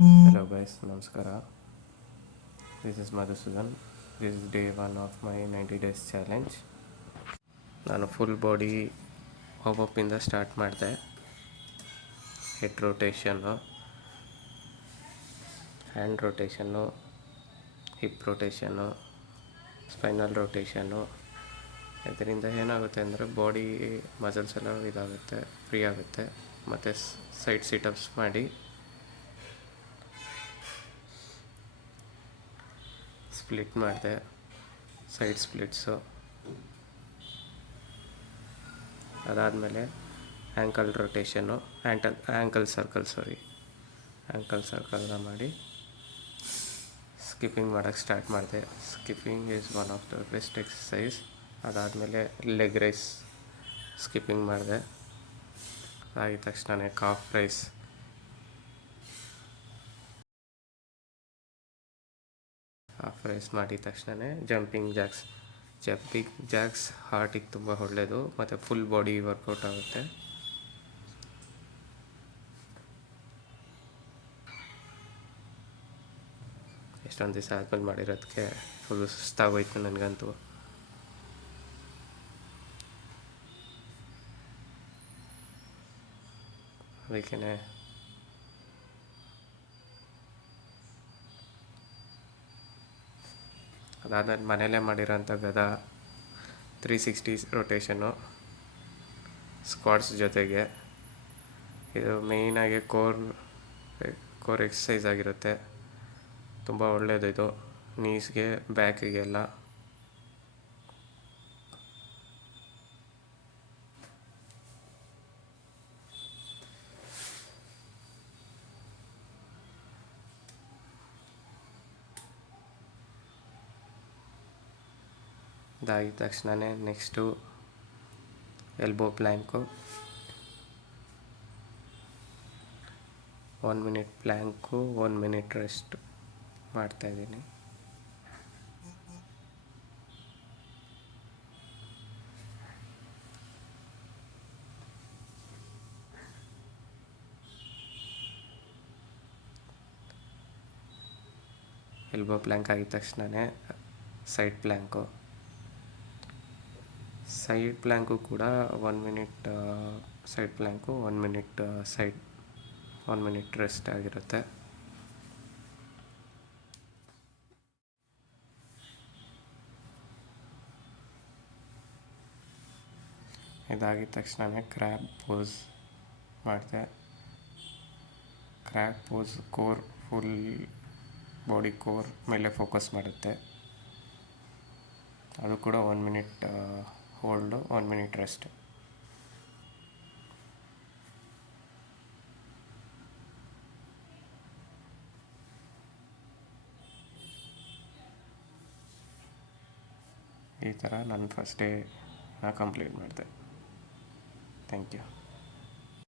Hello guys, Namaskara. This is Madhusudan. This is day 1 of my 90 days challenge. ನಾನು full body ವಾರ್ಮಪ್ಪಿಂದ start ಮಾಡಿದೆ. Head rotation, hand rotation, hip rotation, spinal rotation. ಇದರಿಂದ ಏನಾಗುತ್ತೆ ಅಂದರೆ body muscles ಎಲ್ಲ ಇದಾಗುತ್ತೆ, free ಆಗುತ್ತೆ. ಮತ್ತು ಸೈಡ್ ಸಿಟಪ್ಸ್ ಮಾಡಿ ಸ್ಪ್ಲಿಟ್ ಮಾಡಿದೆ, ಸೈಡ್ ಸ್ಪ್ಲಿಟ್ಸು. ಅದಾದಮೇಲೆ ಆ್ಯಂಕಲ್ ರೊಟೇಷನ್ನು, ಆ್ಯಂಕಲ್ ಸರ್ಕಲ್ನ ಮಾಡಿ ಸ್ಕಿಪ್ಪಿಂಗ್ ಮಾಡೋಕ್ಕೆ ಸ್ಟಾರ್ಟ್ ಮಾಡಿದೆ. Skipping is one of the best exercise. ಅದಾದಮೇಲೆ ಲೆಗ್ ರೈಸ್ ಸ್ಕಿಪ್ಪಿಂಗ್ ಮಾಡಿದೆ. ಆಗಿದ ತಕ್ಷಣ ಕಾಫ್ ರೈಸ್, ಮಾಡಿದ ತಕ್ಷಣ ಜಂಪಿಂಗ್ ಜಾಕ್ಸ್ ಹಾರ್ಟಿಗೆ ತುಂಬ ಒಳ್ಳೆಯದು ಮತ್ತು ಫುಲ್ ಬಾಡಿ ವರ್ಕೌಟ್ ಆಗುತ್ತೆ. ಎಷ್ಟೊಂದು ದಿವಸ ಆದಮೇಲೆ ಮಾಡಿರೋದಕ್ಕೆ ಫುಲ್ ಸುಸ್ತಾಗೋಯ್ತು ನನಗಂತೂ. ಅದಕ್ಕೇ ಅದಾದಮೇಲೆ ಮನೆಯಲ್ಲೇ ಮಾಡಿರೋಂಥ ಗದಾ 360 ರೊಟೇಷನ್ನು ಸ್ಕ್ವಾಟ್ಸ್ ಜೊತೆಗೆ. ಇದು ಮೇಯ್ನಾಗಿ ಕೋರ್ ಎಕ್ಸಸೈಸ್ ಆಗಿರುತ್ತೆ. ತುಂಬ ಒಳ್ಳೆಯದು ಇದು ನೀಸ್ಗೆ, ಬ್ಯಾಕಿಗೆಲ್ಲ. ಇದಾಗಿದ ತಕ್ಷಣ next elbow plank. 1 minute plank, 1 minute rest ಮಾಡ್ತಾಯಿದ್ದೀನಿ. ಎಲ್ಬೋ ಪ್ಲ್ಯಾಂಕ್ ಆಗಿದ ತಕ್ಷಣ ಸೈಡ್ ಪ್ಲ್ಯಾಂಕು ಕೂಡ 1 minute side plank, 1 minute 1 minute rest ಆಗಿರುತ್ತೆ. ಇದಾಗಿದ ತಕ್ಷಣ ಕ್ರ್ಯಾಬ್ ಪೋಸ್ ಮಾಡಿದೆ. Crab pose full body core ಮೇಲೆ ಫೋಕಸ್ ಮಾಡುತ್ತೆ. ಅದು ಕೂಡ 1 ಮಿನಿಟ್ ಹೋಲ್ಡು, 1 ಮಿನಿಟ್ ರೆಸ್ಟ್. ಈ ಥರ ನಾನು ಫಸ್ಟ್ ಡೇ ಕಂಪ್ಲೀಟ್ ಮಾಡಿದೆ. Thank you.